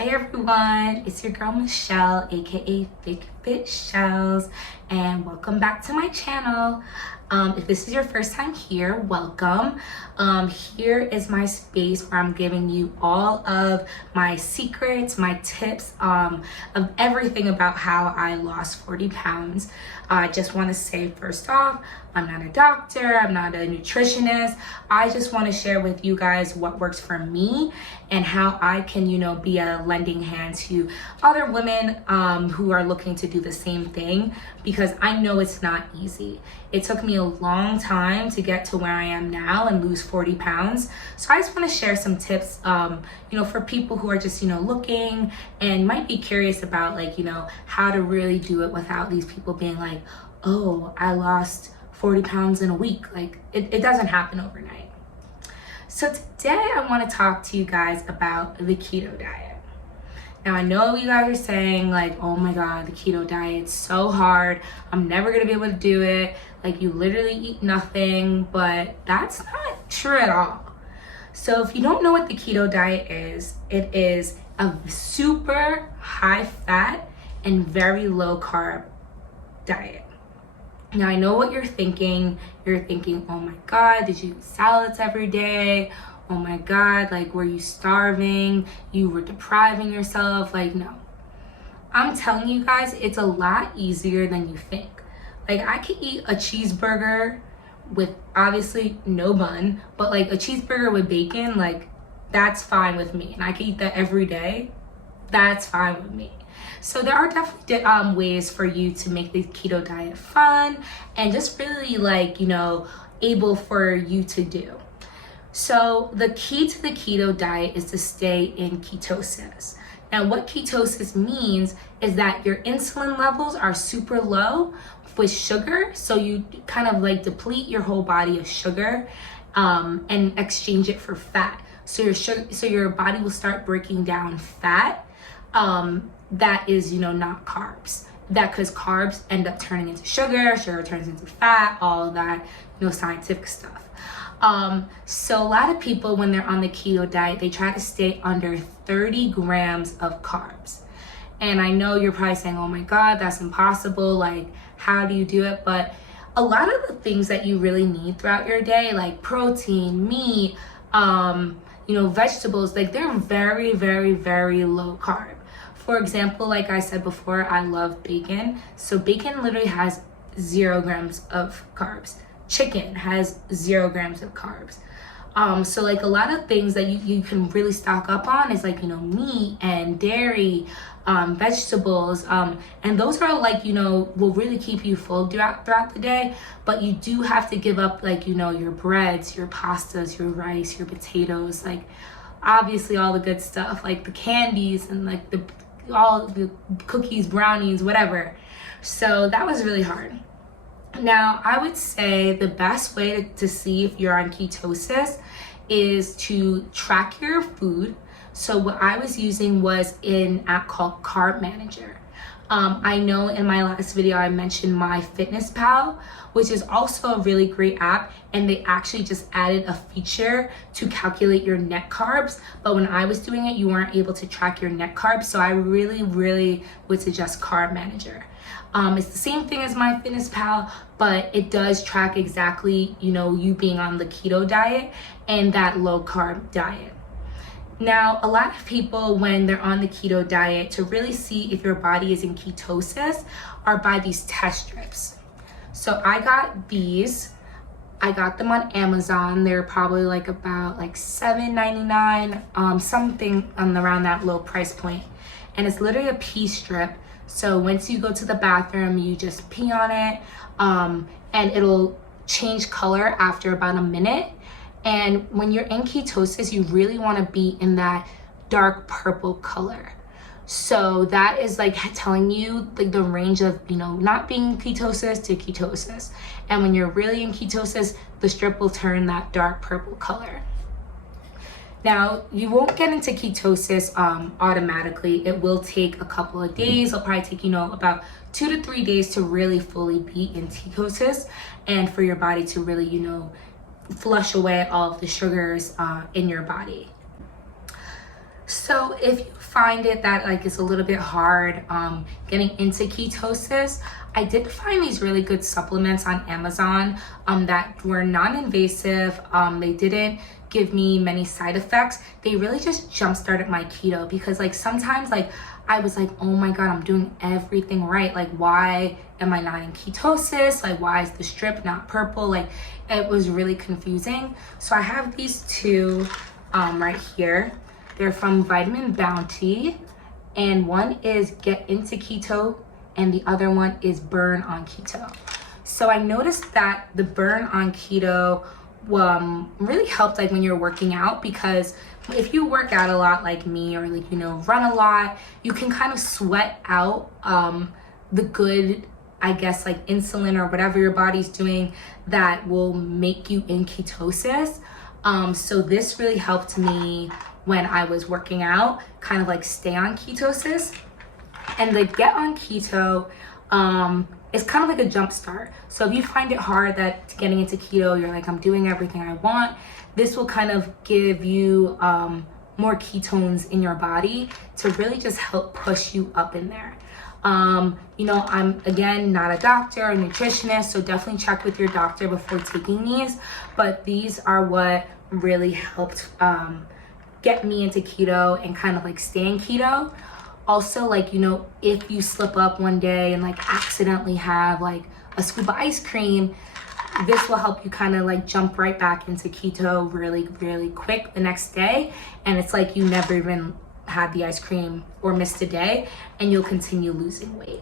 Hey everyone, it's your girl Michelle, aka Thick Fit Shells, and welcome back to my channel. If this is your first time here, welcome. Here is my space where I'm giving you all of my secrets, my tips, of everything about how I lost 40 pounds. I just want to say first off, I'm not a doctor, I'm not a nutritionist. I just want to share with you guys what works for me and how I can, be a lending hand to other women who are looking to do the same thing, because I know it's not easy. It took me a long time to get to where I am now and lose 40 pounds. So I just want to share some tips, for people who are just, looking and might be curious about how to really do it without these people being like, oh, I lost 40 pounds in a week. It doesn't happen overnight. So today I want to talk to you guys about the keto diet. Now I know you guys are saying oh my God, the keto diet's so hard. I'm never going to be able to do it. You literally eat nothing, but that's not true at all. So if you don't know what the keto diet is, it is a super high fat and very low carb diet. Now I know what you're thinking. You're thinking, oh my God, did you eat salads every day? Oh my God, were you starving? You were depriving yourself? No. I'm telling you guys, it's a lot easier than you think. I could eat a cheeseburger with obviously no bun, but a cheeseburger with bacon, that's fine with me. And I could eat that every day. That's fine with me. So there are definitely ways for you to make the keto diet fun and just really able for you to do. So the key to the keto diet is to stay in ketosis. Now what ketosis means is that your insulin levels are super low with sugar. So you kind of deplete your whole body of sugar and exchange it for fat. So your body will start breaking down fat that is, not carbs. Because carbs end up turning into sugar turns into fat, all of that, scientific stuff. So a lot of people, when they're on the keto diet, they try to stay under 30 grams of carbs. And I know you're probably saying, oh my God, that's impossible. How do you do it? But a lot of the things that you really need throughout your day, like protein, meat, vegetables, they're very, very, very low carb. For example, like I said before, I love bacon. So bacon literally has 0 grams of carbs. Chicken has 0 grams of carbs. So a lot of things that you can really stock up on is meat and dairy, vegetables, and those are will really keep you full throughout the day. But you do have to give up your breads, your pastas, your rice, your potatoes, obviously all the good stuff, the candies and all the cookies, brownies, whatever. So that was really hard. Now, I would say the best way to see if you're on ketosis is to track your food. So what I was using was an app called Carb Manager. I know in my last video I mentioned MyFitnessPal, which is also a really great app, and they actually just added a feature to calculate your net carbs. But when I was doing it, you weren't able to track your net carbs, so I really, really would suggest Carb Manager. It's the same thing as MyFitnessPal, but it does track exactly, you being on the keto diet and that low carb diet. Now, a lot of people, when they're on the keto diet, to really see if your body is in ketosis, are by these test strips. So I got these. I got them on Amazon. They're probably about $7.99, something around that low price point. And it's literally a pee strip. So once you go to the bathroom, you just pee on it, and it'll change color after about a minute. And when you're in ketosis, you really want to be in that dark purple color. So that is telling you the range of, not being ketosis to ketosis. And when you're really in ketosis, the strip will turn that dark purple color. Now, you won't get into ketosis automatically. It will take a couple of days. It'll probably take, about 2 to 3 days to really fully be in ketosis and for your body to really, flush away all of the sugars in your body. So if you find it that like it's a little bit hard getting into ketosis, I did find these really good supplements on Amazon that were non-invasive. They didn't give me many side effects. They really just jump-started my keto, because like sometimes like I was like, oh my God, I'm doing everything right. Like, why am I not in ketosis? Like, why is the strip not purple? Like, it was really confusing. So I have these two right here. They're from Vitamin Bounty, and one is Get Into Keto, and the other one is Burn on Keto. So I noticed that the Burn on Keto really helped like when you're working out, because if you work out a lot like me, or like, you know, run a lot, you can kind of sweat out the good, I guess, like insulin or whatever your body's doing that will make you in ketosis. So this really helped me when I was working out, kind of like stay on ketosis. And the Get on Keto is kind of like a jump start. So if you find it hard that getting into keto, you're like, I'm doing everything I want, this will kind of give you more ketones in your body to really just help push you up in there. You know, I'm again not a doctor or nutritionist, so definitely check with your doctor before taking these, but these are what really helped get me into keto and kind of like stay in keto. Also, like, you know, if you slip up one day and like accidentally have like a scoop of ice cream, this will help you kind of like jump right back into keto really, really quick the next day. And it's like you never even had the ice cream or missed a day, and you'll continue losing weight.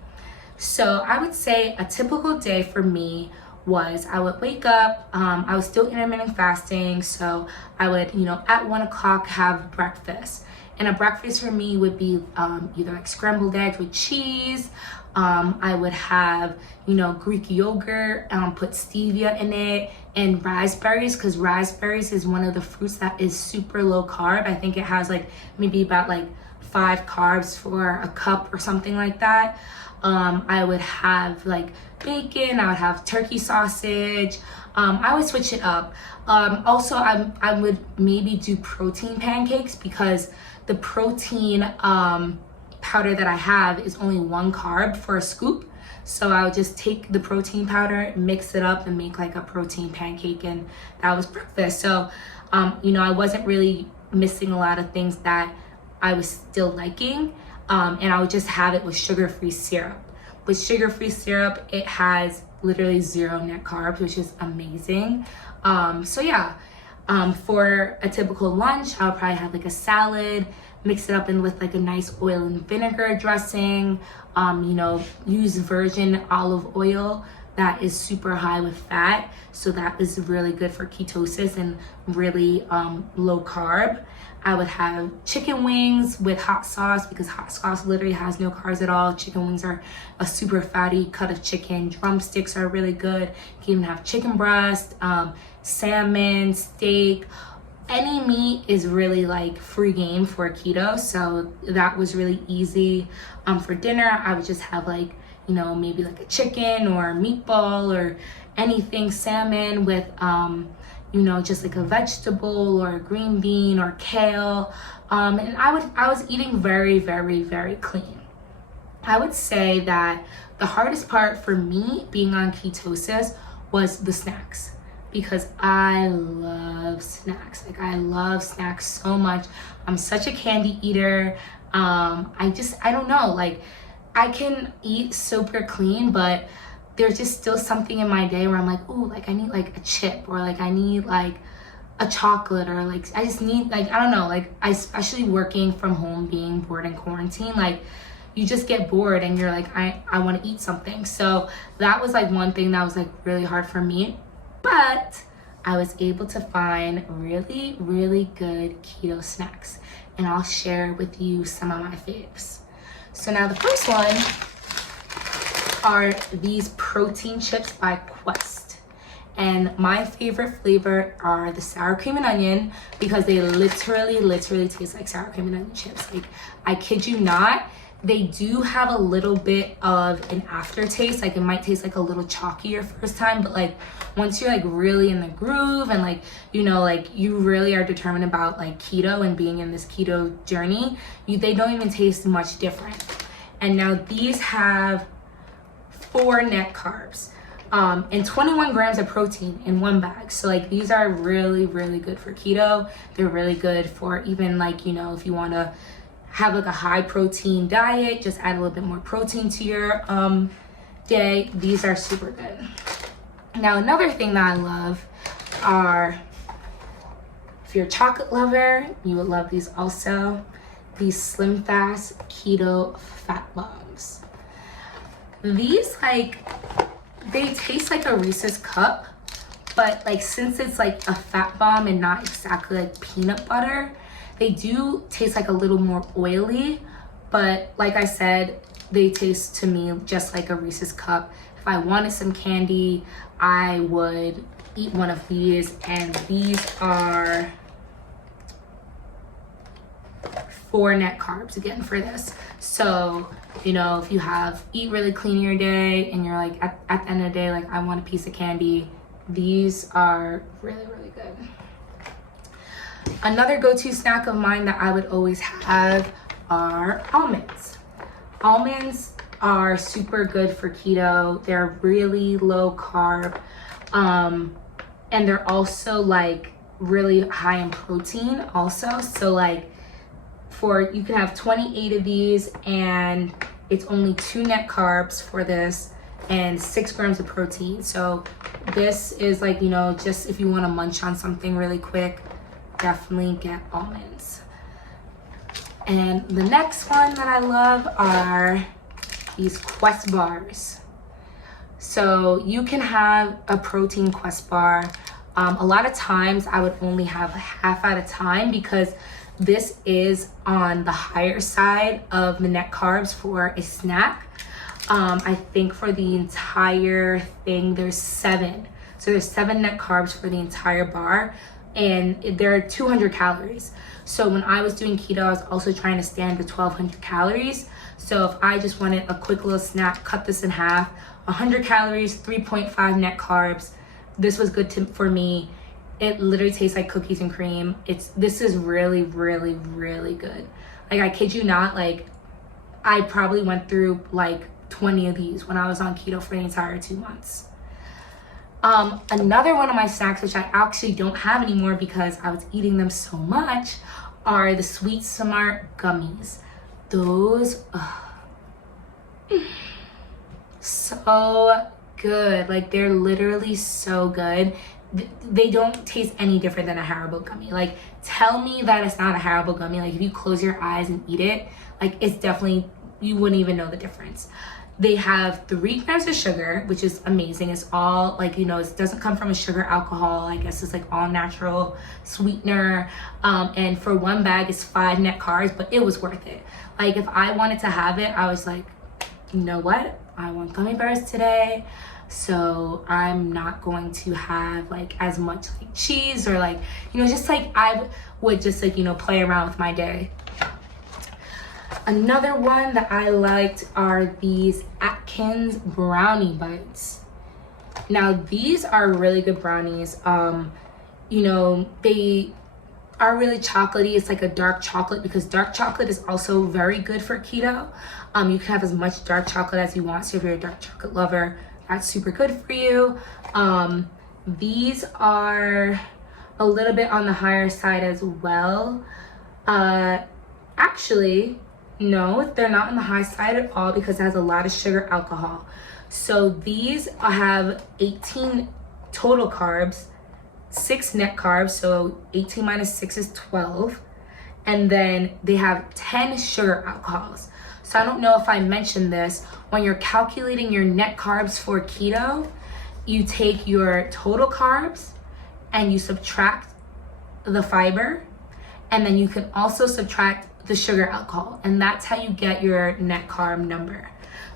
So I would say a typical day for me was I would wake up, I was still intermittent fasting, so I would, you know, at 1 o'clock have breakfast. And a breakfast for me would be either like scrambled eggs with cheese. I would have, you know, Greek yogurt, put stevia in it, and raspberries, because raspberries is one of the fruits that is super low carb. I think it has like maybe about like 5 carbs for a cup or something like that. I would have like bacon, I would have turkey sausage. I would switch it up. Also, I would maybe do protein pancakes, because the protein powder that I have is only 1 carb for a scoop. So I would just take the protein powder, mix it up, and make like a protein pancake, and that was breakfast. So, you know, I wasn't really missing a lot of things that I was still liking. And I would just have it with sugar-free syrup. With sugar-free syrup, it has literally 0 net carbs, which is amazing. So yeah, for a typical lunch, I would probably have like a salad, mix it up in with like a nice oil and vinegar dressing, you know, use virgin olive oil that is super high with fat. So that is really good for ketosis and really low carb. I would have chicken wings with hot sauce, because hot sauce literally has no carbs at all. Chicken wings are a super fatty cut of chicken. Drumsticks are really good. You can even have chicken breast, salmon, steak. Any meat is really like free game for keto. So that was really easy. For dinner, I would just have like, you know, maybe like a chicken or a meatball or anything, salmon with, you know, just like a vegetable or a green bean or kale. And I was eating very, very, very clean. I would say that the hardest part for me being on ketosis was the snacks, because I love snacks. Like, I love snacks so much. I'm such a candy eater. I don't know, like, I can eat super clean, but there's just still something in my day where I'm like, oh, like I need like a chip, or like I need like a chocolate, or like I just need like, I don't know, like especially working from home, being bored in quarantine, like you just get bored and you're like, I want to eat something. So that was like one thing that was like really hard for me, but I was able to find really, really good keto snacks, and I'll share with you some of my faves. So now the first one are these protein chips by Quest, and my favorite flavor are the sour cream and onion, because they literally taste like sour cream and onion chips. Like, I kid you not, They do have a little bit of an aftertaste. Like it might taste like a little chalky your first time, but like once you're like really in the groove and like, you know, like you really are determined about like keto and being in this keto journey, they don't even taste much different. And now these have 4 net carbs and 21 grams of protein in one bag. So like these are really, really good for keto. They're really good for even like, you know, if you want to have like a high protein diet, just add a little bit more protein to your day. These are super good. Now another thing that I love are, if you're a chocolate lover, you would love these also, these Slim Fast Keto Fat Bombs. These like, they taste like a Reese's cup, but like since it's like a fat bomb and not exactly like peanut butter, they do taste like a little more oily, but like I said, they taste to me just like a Reese's cup. If I wanted some candy, I would eat one of these, and these are 4 net carbs again for this. So, you know, if you eat really clean your day and you're like at the end of the day, like I want a piece of candy, these are really, really good. Another go-to snack of mine that I would always have are almonds. Almonds are super good for keto. They're really low carb, and they're also like really high in protein also. So like you can have 28 of these, and it's only 2 net carbs for this and 6 grams of protein. So this is like, you know, just if you want to munch on something really quick, definitely get almonds. And the next one that I love are these Quest bars. So you can have a protein Quest bar. A lot of times I would only have half at a time because this is on the higher side of the net carbs for a snack. I think for the entire thing, there's 7. So there's 7 net carbs for the entire bar, and they're 200 calories. So when I was doing keto, I was also trying to stand to 1200 calories. So if I just wanted a quick little snack, cut this in half, 100 calories, 3.5 net carbs. This was good for me. It literally tastes like cookies and cream. This is really, really, really good. Like I kid you not, like I probably went through like 20 of these when I was on keto for the entire 2 months. Another one of my snacks, which I actually don't have anymore because I was eating them so much, are the Sweet Smart gummies. Those, so good. Like they're literally so good. They don't taste any different than a Haribo gummy. Like tell me that it's not a Haribo gummy. Like if you close your eyes and eat it, like it's definitely, you wouldn't even know the difference. They have 3 grams of sugar, which is amazing. It's all like, you know, it doesn't come from a sugar alcohol. I guess it's like all natural sweetener. And for 1 bag, it's 5 net carbs, but it was worth it. Like if I wanted to have it, I was like, you know what? I want gummy bears today. So I'm not going to have like as much like cheese or like, you know, just like I would just like, you know, play around with my day. Another one that I liked are these Atkins brownie bites. Now these are really good brownies. You know, they are really chocolatey. It's like a dark chocolate because dark chocolate is also very good for keto. You can have as much dark chocolate as you want. So if you're a dark chocolate lover, that's super good for you. These are a little bit on the higher side as well. Actually, no, they're not on the high side at all because it has a lot of sugar alcohol. So these have 18 total carbs, 6 net carbs, so 18 minus 6 is 12. And then they have 10 sugar alcohols. So I don't know if I mentioned this, when you're calculating your net carbs for keto, you take your total carbs and you subtract the fiber, and then you can also subtract the sugar alcohol, and that's how you get your net carb number.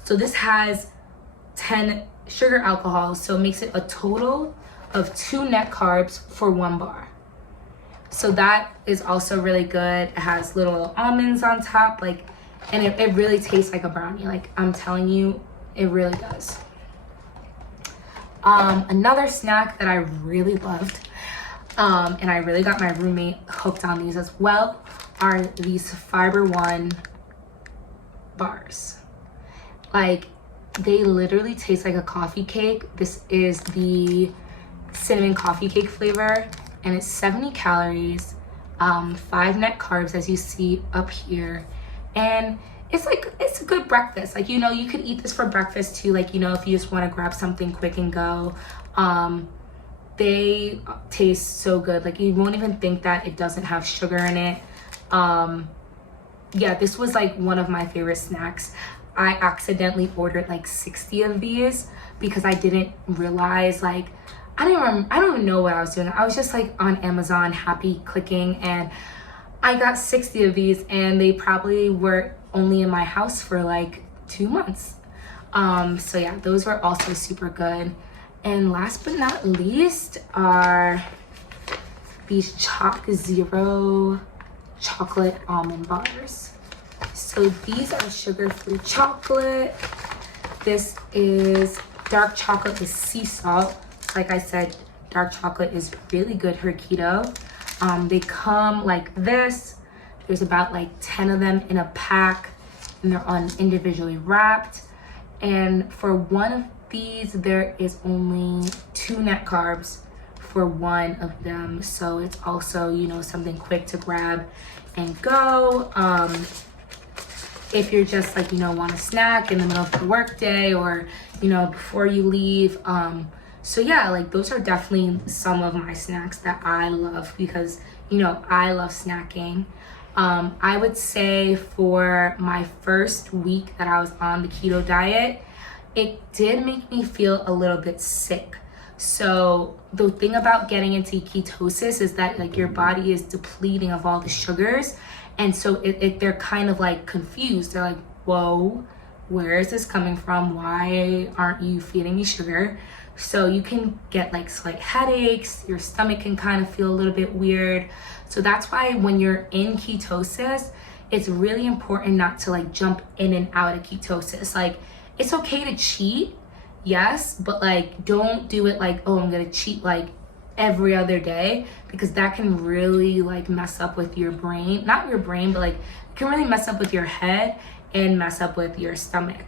So this has 10 sugar alcohols, so it makes it a total of 2 net carbs for 1 bar. So that is also really good. It has little almonds on top. Like And it really tastes like a brownie. Like, I'm telling you, it really does. Another snack that I really loved, and I really got my roommate hooked on these as well, are these Fiber One bars. Like, they literally taste like a coffee cake. This is the cinnamon coffee cake flavor, and it's 70 calories, 5 net carbs, as you see up here. And it's a good breakfast. Like, you know, you could eat this for breakfast too. Like, you know, if you just want to grab something quick and go. They taste so good. Like, you won't even think that it doesn't have sugar in it. Yeah, this was like one of my favorite snacks. I accidentally ordered like 60 of these because I didn't realize, like, I don't even know what I was doing. I was just like on Amazon happy clicking, and I got 60 of these, and they probably were only in my house for like 2 months. So yeah, those were also super good. And last but not least are these Choc Zero chocolate almond bars. So these are sugar-free chocolate. This is dark chocolate with sea salt. Like I said, dark chocolate is really good for keto. They come like this. There's about like 10 of them in a pack, and they're individually wrapped. And for one of these, there is only 2 net carbs for one of them. So it's also, you know, something quick to grab and go. If you're just like, you know, want a snack in the middle of the workday, or, you know, before you leave. So yeah, like, those are definitely some of my snacks that I love because, you know, I love snacking. I would say for my first week that I was on the keto diet, it did make me feel a little bit sick. So the thing about getting into ketosis is that, like, your body is depleting of all the sugars. And so they're kind of like confused. They're like, whoa, where is this coming from? Why aren't you feeding me sugar? So you can get like slight headaches. Your stomach can kind of feel a little bit weird. So that's why when you're in ketosis, it's really important not to like jump in and out of ketosis. Like, it's okay to cheat, yes, but like, don't do it like, oh, I'm gonna cheat like every other day, because that can really like mess up with your brain. Not your brain, but like, it can really mess up with your head and mess up with your stomach.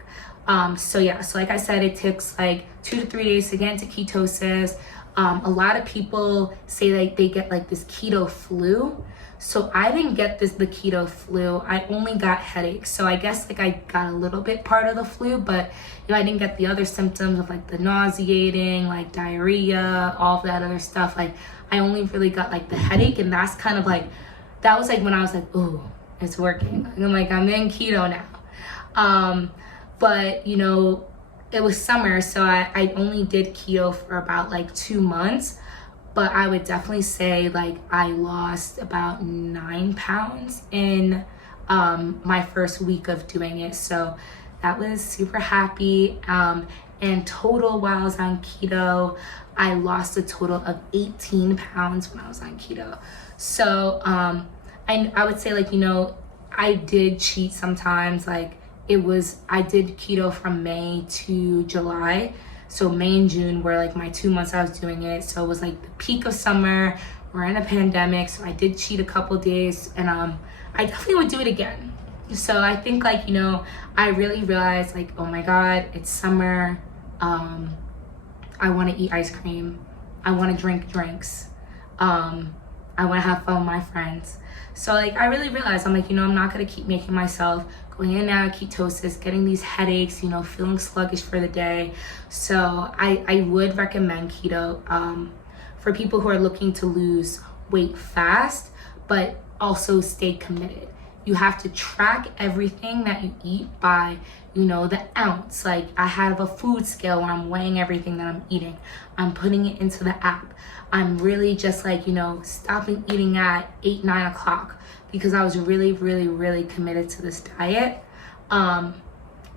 So yeah, so like I said, it takes like 2 to 3 days to get into ketosis. A lot of people say like they get like this keto flu. So I didn't get the keto flu. I only got headaches. So I guess like I got a little bit part of the flu, but you know, I didn't get the other symptoms of like the nauseating, like diarrhea, all of that other stuff. Like, I only really got like the headache, and that's kind of like, that was like when I was like, ooh, it's working. I'm like, I'm in keto now. But you know, it was summer, so I only did keto for about like 2 months. But I would definitely say like I lost about 9 pounds in my first week of doing it. So that was super happy. And total, while I was on keto, I lost a total of 18 pounds when I was on keto. So I would say like, you know, I did cheat sometimes. Like, I did keto from May to July. So May and June were like my 2 months I was doing it. So it was like the peak of summer. We're in a pandemic, so I did cheat a couple days, and I definitely would do it again. So I think like, you know, I really realized like, oh my God, it's summer. I want to eat ice cream. I want to drink drinks. I want to have fun with my friends. So like, I really realized, I'm like, you know, I'm not going to keep making myself going in and out of ketosis, getting these headaches, you know, feeling sluggish for the day. So I would recommend keto for people who are looking to lose weight fast, but also stay committed. You have to track everything that you eat by, you know, the ounce. Like, I have a food scale where I'm weighing everything that I'm eating. I'm putting it into the app. I'm really just like, you know, stopping eating at 8, 9 o'clock because I was really, really, really committed to this diet. And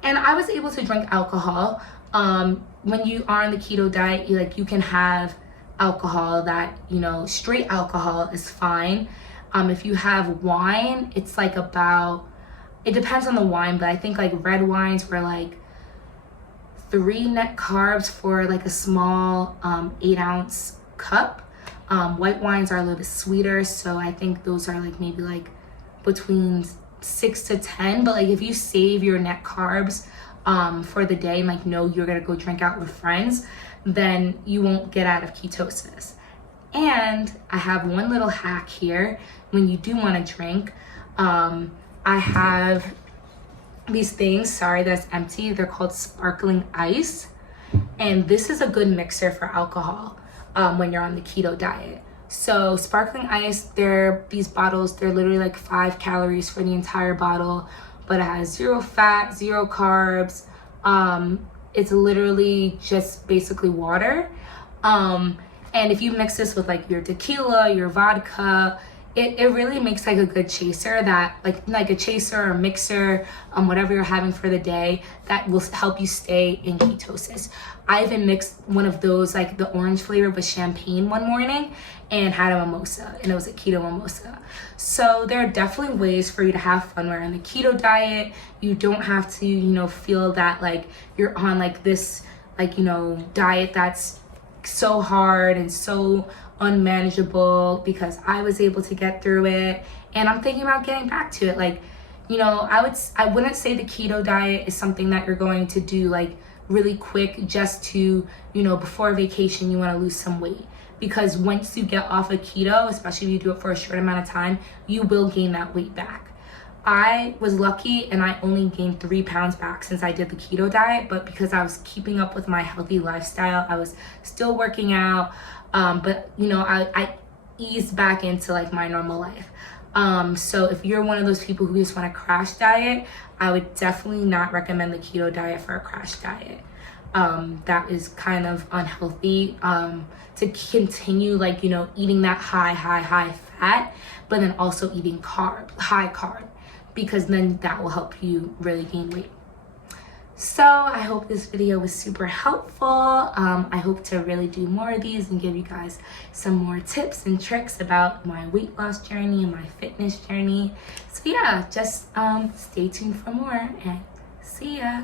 I was able to drink alcohol. When you are on the keto diet, you can have alcohol that, you know, straight alcohol is fine. If you have wine, it's it depends on the wine, but I think like red wines were like 3 net carbs for like a small 8-ounce cup. White wines are a little bit sweeter, so I think those are like maybe like between 6 to 10. But like if you save your net carbs for the day and like know you're gonna go drink out with friends, then you won't get out of ketosis. And I have one little hack here when you do want to drink. I have these things, sorry that's empty, they're called sparkling ice, and this is a good mixer for alcohol when you're on the keto diet. So sparkling ice, these bottles, they're literally like 5 calories for the entire bottle, but it has 0 fat, 0 carbs. It's literally just basically water. And if you mix this with like your tequila, your vodka, it really makes like a good chaser, that like a chaser or mixer, whatever you're having for the day, that will help you stay in ketosis. I even mixed one of those, like the orange flavor with champagne one morning, and had a mimosa, and it was a keto mimosa. So there are definitely ways for you to have fun. Where in the keto diet, you don't have to, feel that like you're on like this, like, diet that's so hard and so unmanageable, because I was able to get through it, and I'm thinking about getting back to it. Like, I wouldn't say the keto diet is something that you're going to do like really quick just to, before vacation you want to lose some weight, because once you get off of keto, especially if you do it for a short amount of time, you will gain that weight back. I was lucky and I only gained 3 pounds back since I did the keto diet, but because I was keeping up with my healthy lifestyle, I was still working out, but I eased back into like my normal life. So if you're one of those people who just want to crash diet, I would definitely not recommend the keto diet for a crash diet. That is kind of unhealthy, to continue like, eating that high fat, but then also eating high carb, because then that will help you really gain weight. So I hope this video was super helpful. I hope to really do more of these and give you guys some more tips and tricks about my weight loss journey and my fitness journey. So yeah, just stay tuned for more, and see ya.